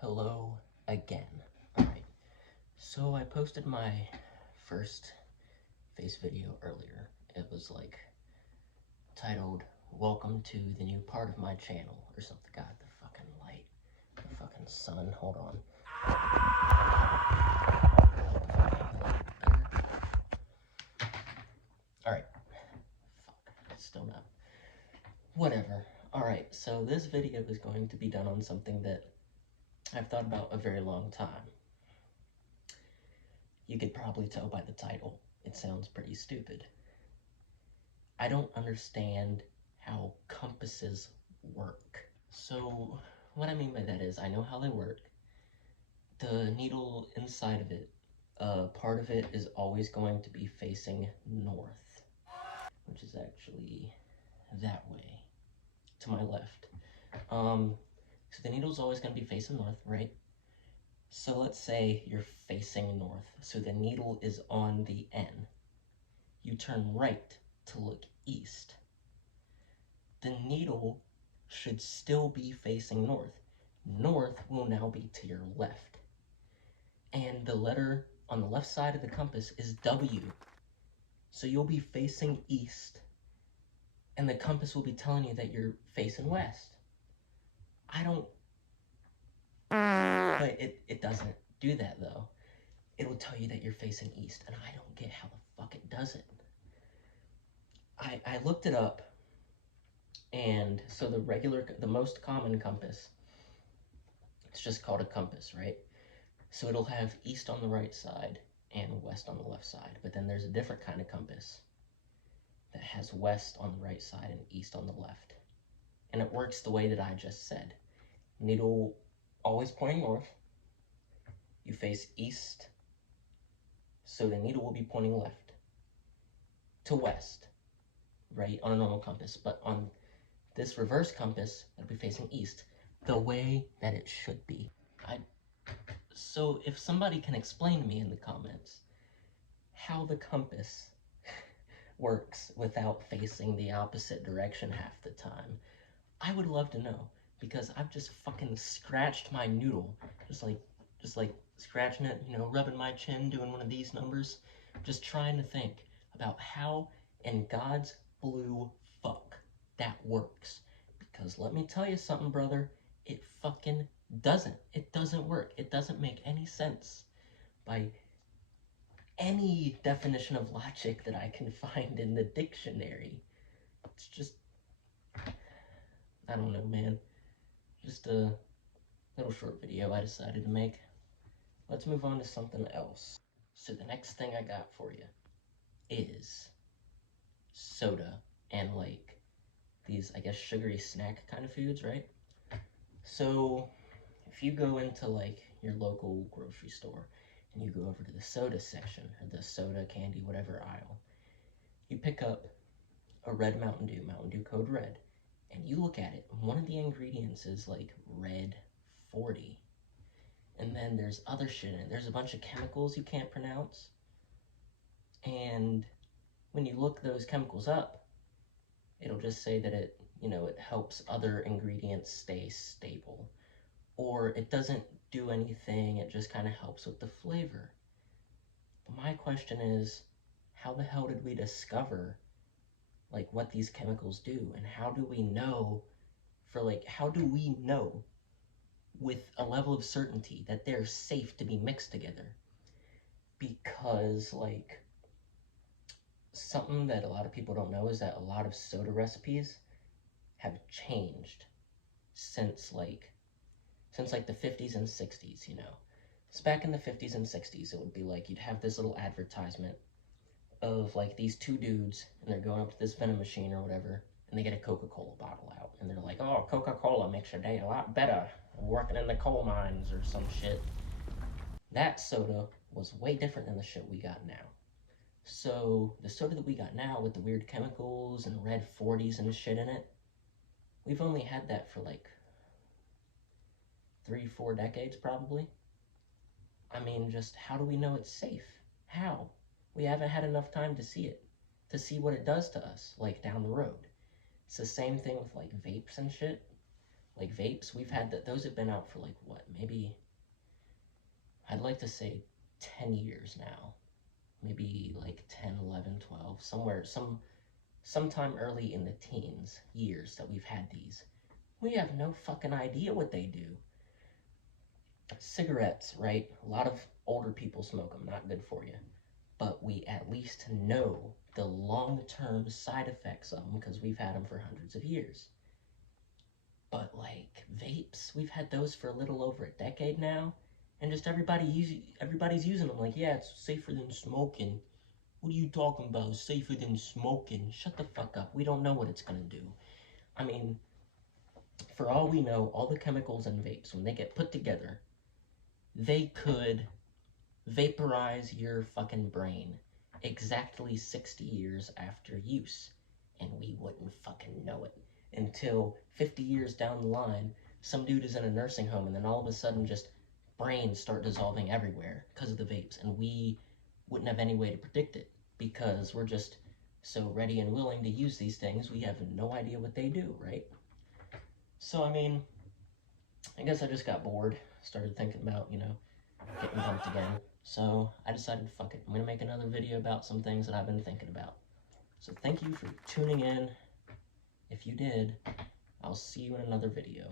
Hello again. Alright, so I posted my first face video earlier. It was like titled, "Welcome to the new part of my channel," or something. God, the fucking light. The fucking sun. Hold on. Alright. Fuck. Still not. Whatever. Alright, so this video is going to be done on something that I've thought about a very long time. You could probably tell by the title. It sounds pretty stupid. I don't understand how compasses work. So what I mean by that is I know how they work. The needle inside of it, part of it is always going to be facing north, which is actually that way, to my left. So the needle's always going to be facing north, right? So let's say you're facing north, so the needle is on the N. You turn right to look east. The needle should still be facing north. North will now be to your left. And the letter on the left side of the compass is W. So you'll be facing east, and the compass will be telling you that you're facing west. But it doesn't do that though. It'll tell you that you're facing east, and I don't get how the fuck it does it. I looked it up, and so the most common compass, it's just called a compass, right? So it'll have east on the right side and west on the left side, but then there's a different kind of compass that has west on the right side and east on the left. And it works the way that I just said. Needle always pointing north. You face east, so the needle will be pointing left to west, right, on a normal compass. But on this reverse compass, it'll be facing east, the way that it should be. So if somebody can explain to me in the comments how the compass works without facing the opposite direction half the time, I would love to know, because I've just fucking scratched my noodle, just like scratching it, you know, rubbing my chin, doing one of these numbers, just trying to think about how in God's blue fuck that works. Because let me tell you something, brother, it fucking doesn't. It doesn't work. It doesn't make any sense by any definition of logic that I can find in the dictionary. It's just, I don't know, man. Just a little short video I decided to make. Let's move on to something else. So the next thing I got for you is soda and like these, I guess, sugary snack kind of foods, right? So if you go into like your local grocery store and you go over to the soda section, or the soda, candy, whatever aisle, you pick up a red Mountain Dew code red, and you look at it, one of the ingredients is like red 40. And then there's other shit in it. There's a bunch of chemicals you can't pronounce. And when you look those chemicals up, it'll just say that it, you know, it helps other ingredients stay stable. Or it doesn't do anything, it just kind of helps with the flavor. But my question is, how the hell did we discover like what these chemicals do? And how do we know with a level of certainty that they're safe to be mixed together? Because like, something that a lot of people don't know is that a lot of soda recipes have changed since like the 50s and 60s, you know. So back in the 50s and 60s, it would be like, you'd have this little advertisement of like these two dudes, and they're going up to this vending machine or whatever, and they get a Coca-Cola bottle out, and they're like, "Oh, Coca-Cola makes your day a lot better, working in the coal mines," or some shit. That soda was way different than the shit we got now. So the soda that we got now with the weird chemicals and red 40s and shit in it, we've only had that for like 3-4 decades probably. I mean, just how do we know it's safe? How? We haven't had enough time to see it, to see what it does to us, like down the road. It's the same thing with like vapes and shit. Like vapes, we've had that, those have been out for like what, maybe, I'd like to say 10 years now. Maybe like 10, 11, 12, somewhere, sometime early in the teens years that we've had these. We have no fucking idea what they do. Cigarettes, right? A lot of older people smoke them, not good for you. But we at least know the long-term side effects of them because we've had them for hundreds of years. But like vapes, we've had those for a little over a decade now, and just everybody's using them. Like, yeah, it's safer than smoking. What are you talking about? Safer than smoking? Shut the fuck up. We don't know what it's gonna do. I mean, for all we know, all the chemicals in vapes, when they get put together, they could vaporize your fucking brain exactly 60 years after use, and we wouldn't fucking know it until 50 years down the line. Some dude is in a nursing home, and then all of a sudden, just brains start dissolving everywhere because of the vapes, and we wouldn't have any way to predict it because we're just so ready and willing to use these things. We have no idea what they do, right? So, I mean, I guess I just got bored, started thinking about, getting pumped again. So I decided, fuck it, I'm gonna make another video about some things that I've been thinking about. So thank you for tuning in. If you did, I'll see you in another video.